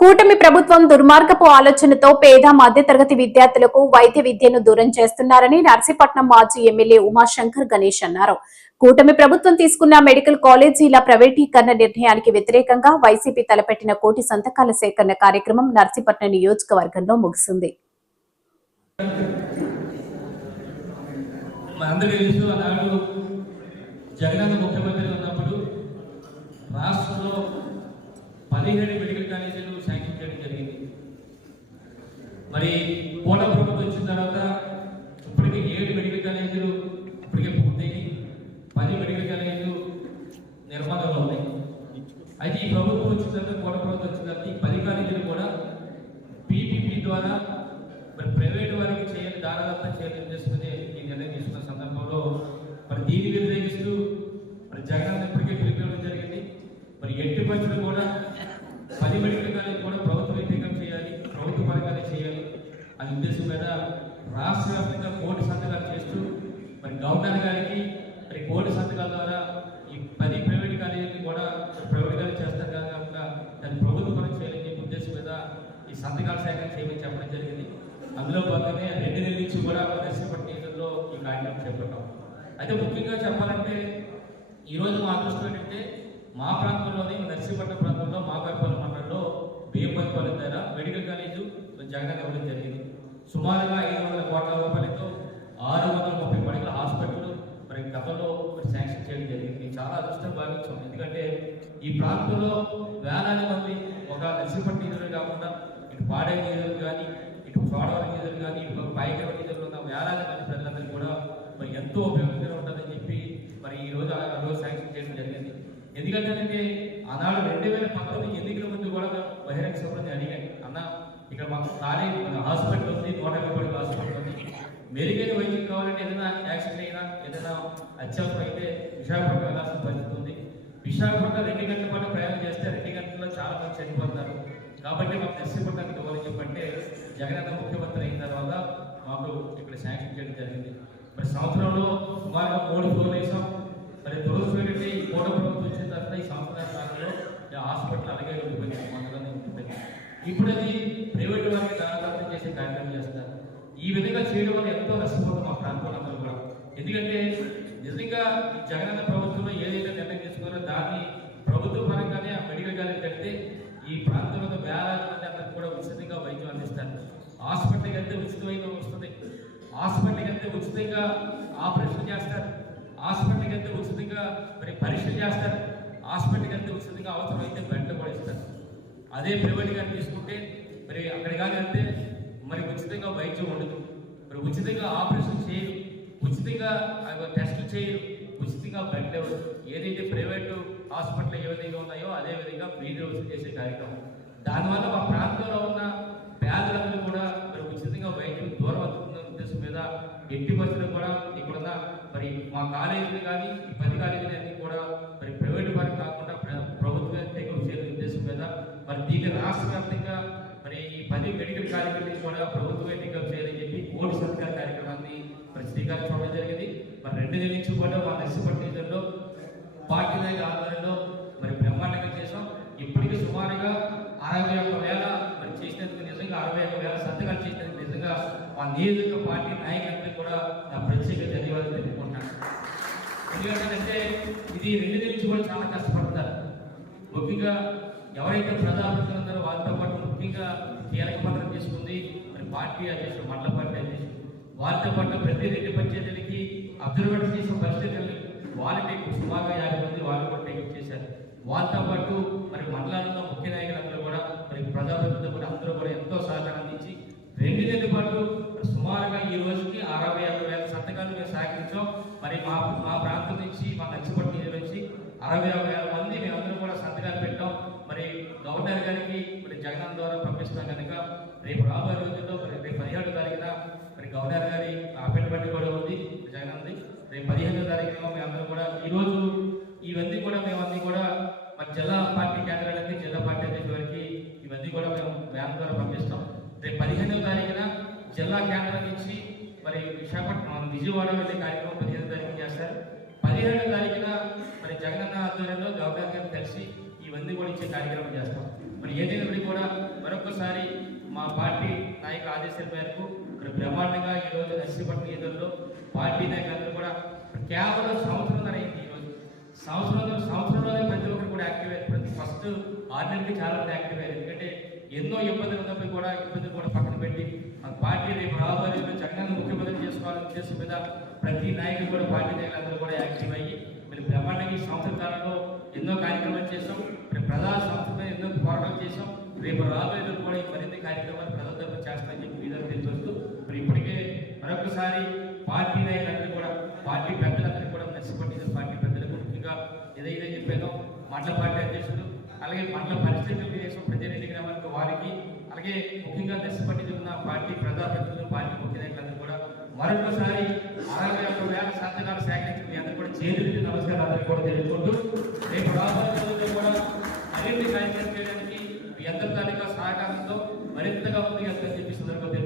కూటమి ప్రభుత్వం దుర్మార్గపు ఆలోచనతో పేద మధ్యతరగతి విద్యార్థులకు వైద్య విద్యను దూరం చేస్తున్నారని నర్సీపట్నం మాజీ ఎమ్మెల్యే ఉమాశంకర్ గణేష్ అన్నారు. కూటమి ప్రభుత్వం తీసుకున్న మెడికల్ కాలేజీల ప్రైవేటీకరణ నిర్ణయానికి వ్యతిరేకంగా వైసీపీ తలపెట్టిన కోటి సంతకాల సేకరణ కార్యక్రమం నర్సీపట్నం నియోజకవర్గంలో ముగిసింది. ముఖ్యమంత్రి ఉన్నప్పుడు రాష్ట్రంలో పదిహేడు కాలేజీలు శాంక్షన్ చేయడం జరిగింది. మరి పోల ప్రభుత్వం వచ్చిన తర్వాత ఇప్పటికే ఏడు మెడికల్ కాలేజీలు ఇప్పటికే పూర్తయి పది మెడికల్ కాలేజీలు నిర్మాణంలో ఉన్నాయి. అయితే ఈ ప్రభుత్వం వచ్చిన తర్వాత కోట ప్రభుత్వం వచ్చిన తర్వాత ఈ పది కాలేజీలు కూడా పీపీపీ ద్వారా మరి ప్రైవేట్ వారికి చేయాలి దారాదత్తం చేయాలని చేసుకునే ఈ నిర్ణయం తీసుకున్న సందర్భంలో మరి దీన్ని వ్యతిరేకిస్తూ మరి జగన్ ఇప్పటికే పిలిపించడం జరిగింది మరి ఎట్టి పరిస్థితులు కూడా పది మెడికల్ కాలేజ్ కూడా ప్రభుత్వ వ్యతిరేకం చేయాలి ప్రభుత్వ పరంగానే చేయాలి అనే ఉద్దేశం మీద రాష్ట్ర వ్యాప్తంగా కోటి సంతకాలు చేస్తూ మరి గవర్నర్ గారికి మరి కోటి సంతకాల ద్వారా ఈ పది ప్రైవేట్ కాలేజీలు కూడా ప్రైవేట్ కాలేజ్ చేస్తారు కాకుండా దాన్ని ప్రభుత్వ పరం చేయాలని ఉద్దేశం మీద ఈ సంతకాల సేకరణ చేయమని చెప్పడం జరిగింది. అందులో భాగంగానే రెండు నెలల నుంచి కూడా నర్సీపట్నం ఈ కార్యక్రమం చేపట్టాం. అయితే ముఖ్యంగా చెప్పాలంటే ఈరోజు మా అదృష్టం ఏంటంటే మా ప్రాంతంలోని నర్సీపట్నం ప్రాంతంలో మా మండలంలో బియ్యపల్లిపాలెం దగ్గర మెడికల్ కాలేజు జగన్ ఇవ్వడం జరిగింది. సుమారుగా ఐదు వందల కోట్ల రూపాయలతో ఆరు వందల ముప్పై పడకల హాస్పిటల్ మరి గతంలో మరి శాంక్షన్ చేయడం జరిగింది. చాలా అదృష్టం భావించాం. ఎందుకంటే ఈ ప్రాంతంలో వేలాది మంది ఒక నర్సీపట్నం నిధులు కాకుండా ఇటు పాడే నిధులు కానీ ఇటు చోడవరం నిధులు కానీ ఇటు పైకర నిధులు ఉన్న వేలాది మంది ప్రజలందరికీ కూడా మరి ఎంతో ఉపయోగకరంగా ఉంటుందని చెప్పి మరి ఈ రోజు ఆ రోజు శాంక్షన్ చేయడం జరిగింది. ఎందుకంటే ఆనాడు రెండు వేల పంతొమ్మిది ఎన్నికల ముందు కూడా బహిరంగ సభని అడిగాను అన్న ఇక్కడ మాకు కాలేజ్ హాస్పిటల్ ఉంది నూట యాభై పడకల హాస్పిటల్ మెరుగైన వైద్యం కావాలంటే ఏదైనా యాక్సిడెంట్ అయినా ఏదైనా అత్యవసరం అయితే విశాఖపట్నం వెళ్ళాల్సిన పరిస్థితి ఉంది విశాఖపట్నం రెండు గంటల పాటు ప్రయాణం చేస్తే రెండు గంటల్లో చాలా మంది చనిపోతారు. కాబట్టి మాకు నర్సీపట్నానికి ఇవ్వాలని చెప్పంటే జగనన్న ముఖ్యమంత్రి అయిన తర్వాత మాకు ఇక్కడ శాంక్షన్ చేయడం జరిగింది. మరి సంవత్సరంలో సుమారుగా మూడు ఫ్లోర్లు వేసాం మరి తొలగిపోయినట్టు ఈ కోట ప్రభుత్వం వచ్చిన తర్వాత ఈ సంవత్సరాల కాలంలో హాస్పిటల్ అలాగే ఉండిపోయింది. మందులోనే ఉండిపోయింది. ఇప్పుడు అది ప్రైవేట్ ఈ విధంగా చేయడం వల్ల ఎంతో నష్టపోతాం మా ప్రాంతంలో అందరూ కూడా. ఎందుకంటే నిజంగా ఈ జగనన్న ప్రభుత్వంలో ఏదైతే నిర్ణయం తీసుకున్నారో దాన్ని ప్రభుత్వ పరంగానే ఆ మెడికల్ కాలేజ్ కడితే ఈ ప్రాంతంలో వేలాది మంది అందరికి కూడా ఉచితంగా వైద్యం అందిస్తారు. హాస్పిటల్కి వెళ్తే ఉచితమైన వస్తుంది. హాస్పిటల్కి వెళ్తే ఉచితంగా ఆపరేషన్ చేస్తారు. హాస్పిటల్కి వెళ్తే ఉచితంగా మరి పరీక్షలు చేస్తారు. హాస్పిటల్కి వెళ్తే ఉచితంగా అవసరమైతే బెడ్ కూడా ఇస్తారు. అదే ప్రైవేట్గా తీసుకుంటే మరి అక్కడ కానీ వెళ్తే ఉచితంగా వైద్యం ఉండదు. మరి ఉచితంగా ఆపరేషన్ చేయరు. ఉచితంగా టెస్టులు చేయరు. ఉచితంగా బెడ్ ఇవ్వరు ఏదైతే ప్రైవేటు హాస్పిటల్ ఏ విధంగా ఉన్నాయో అదే విధంగా ఫ్రీ చేసే కార్యక్రమం. దానివల్ల మా ప్రాంతం ఉన్న పేదలందరూ కూడా మరి ఉచితంగా వైద్యం దూరం అవుతుందన్న ఉద్దేశం మీద ఎట్టి బస్సులు కూడా ఇక్కడున్న మరి మా కాలేజీలు కానీ ఈ పది కాలేజీలు అన్ని కూడా మరి ప్రైవేట్ పరం కాకుండా ప్ర- ప్రభుత్వమే టేకప్ చేయాలనే ఉద్దేశం మీద మరి దీన్ని రాష్ట్ర వ్యాప్తంగా మరి ఈ పది మెడికల్ కాలేజీలు కూడా ప్రభుత్వమే టేకప్ చేయాలని చెప్పి కోటి సత్కార కార్యక్రమాన్ని మరి శ్రీకారం చూడడం జరిగింది మరి రెండు నెలల నుంచి కూడా మా నర్సీపట్నం పార్టీ నాయకుల ఆధ్వర్యంలో మరి బ్రహ్మాండంగా చేసాం ఇప్పటికి సుమారుగా అరవై ఒక్క వేల మరి చేసినందుకు నిజంగా అరవై ఒక్క వేల సంతకాలు చేసినందుకు నిజంగా మా నియోజక పార్టీ నాయకులందరికీ కూడా నా ప్రత్యేక ధన్యవాదాలు తెలుపుకుంటున్నాను. ఎందుకంటే ఇది రెండు నెలల నుంచి కూడా చాలా కష్టపడతారు. ముఖ్యంగా ఎవరైతే ప్రజాప్రతినిధులు వాళ్ళతో పాటు ముఖ్యంగా కీలక పట్టణం తీసుకుంది మరి పార్టీ అధ్యక్షుడు మండల పార్టీ అధ్యక్షుడు. వారితో పాటు ప్రతి రెండు పంచాయతీలకి అబ్జర్వేటర్ చేసిన పరిస్థితులు వాలంటీర్ సుమారుగా యాభై మంది వాళ్ళు కూడా టేకప్ చేశారు వాళ్ళతో పాటు మరి మండలాల్లో ముఖ్య నాయకులందరూ కూడా మరి ప్రజాప్రతినిధులు కూడా అందరూ కూడా ఎంతో సహకారం ఇచ్చి రెండు నెలల పాటు సుమారుగా ఈ రోజుకి అరవై ఆరు వేల సంతకాలు మేము సేకరించాం మరి మా మా ప్రాంతం నుంచి మా నచ్చిపట్టు నుంచి అరవై ఆరు వేల మంది మేమందరం కూడా సంతకాలు పెట్టాం. మరి గవర్నర్ గారికి మరి జగన్ ద్వారా పంపిస్తాం కనుక రేపు రాబోయే రోజుల్లో మరి రేపు పదిహేడు తారీఖున మరి గవర్నర్ గారి అపాయింట్మెంట్ కూడా ఉంది జగన్ ఉంది రేపు పదిహేనో మేము మేమందరం కూడా ఈరోజు ఇవన్నీ కూడా మేమన్నీ కూడా మరి జిల్లా పార్టీ కేంద్రాలకి జిల్లా పార్టీ అధ్యక్షుల వారికి ఇవన్నీ కూడా మేము వ్యాన్ ద్వారా పంపిస్తాం. రేపు పదిహేనవ తారీఖున జిల్లా కేంద్రం నుంచి మరి విశాఖపట్నం విజయవాడ వెళ్ళే కార్యక్రమం పదిహేను తారీఖు చేస్తారు. పదిహేడవ తారీఖున మరి జగనన్న ఆధ్వర్యంలో గవర్నర్ గారిని కలిసి ఇవన్నీ కూడా ఇచ్చే కార్యక్రమం చేస్తాం. మరి ఏదైనప్పటికీ కూడా మరొకసారి మా పార్టీ నాయక ఆదేశాల మేరకు ఇక్కడ బ్రహ్మాండంగా ఈరోజు నర్సీపట్నం ఎదురులో పార్టీ నాయకులందరూ కూడా కేవలం సంవత్సరం అయింది ఈరోజు సంవత్సరంలో సంవత్సరంలోనే ప్రతి ఒక్కరు కూడా యాక్టివ్ అయ్యారు. ప్రతి ఫస్ట్ ఆర్డర్కి చాలా మంది యాక్టివ్ అయ్యారు. ఎందుకంటే ఎన్నో ఇబ్బందులు ఉన్నప్పుడు కూడా ఇబ్బందులు కూడా పక్కన పెట్టి మన పార్టీ రేపు రాబోయే రోజుల్లో జగన్ ముఖ్యమంత్రి చేసుకోవాలని ఉద్దేశం మీద ప్రతి నాయకుడు కూడా పార్టీ నాయకులందరూ కూడా యాక్టివ్ అయ్యి మరి బ్రహ్మాండంగా ఈ సంవత్సర కాలంలో ఎన్నో కార్యక్రమాలు చేసాం ప్రజా సంస్థ ఎన్నో పోరాటాలు చేసాం రేపు రాబోయే కూడా ఈ మరిన్ని కార్యక్రమాలు ప్రజల చేస్తామని చెప్పి మీద తెలియజేస్తూ మరి ఇప్పటికే మరొకసారి పార్టీ నాయకులందరూ కూడా పార్టీ పెద్దలందరూ కూడా నర్సిపట్టిన పార్టీ పెద్దలకు ముఖ్యంగా ఏదైతే చెప్పానో మండల పార్టీ అధ్యక్షుడు అలాగే మండల పరిస్థితులు చేసిన ప్రతి రెండు గ్రామాలకు వారికి అలాగే ముఖ్యంగా దశపట్టి ఉన్న పార్టీ ప్రజాప్రతినిధులు పార్టీ ముఖ్య నాయకులందరూ కూడా మరొకసారి అరవై ఒక్క వేల సంతకాలు సేకరించి మీ అందరూ కూడా చేతులకి నమస్కారాలు అందరికీ కూడా తెలుసుకుంటూ రేపు రాబోయే కూడా మరిన్ని కార్యక్రమం చేయడానికి మీ అందరి తాలూకా సహకారంతో మరింతగా ముందుకు వెళ్తారని చెప్పి సందర్భంగా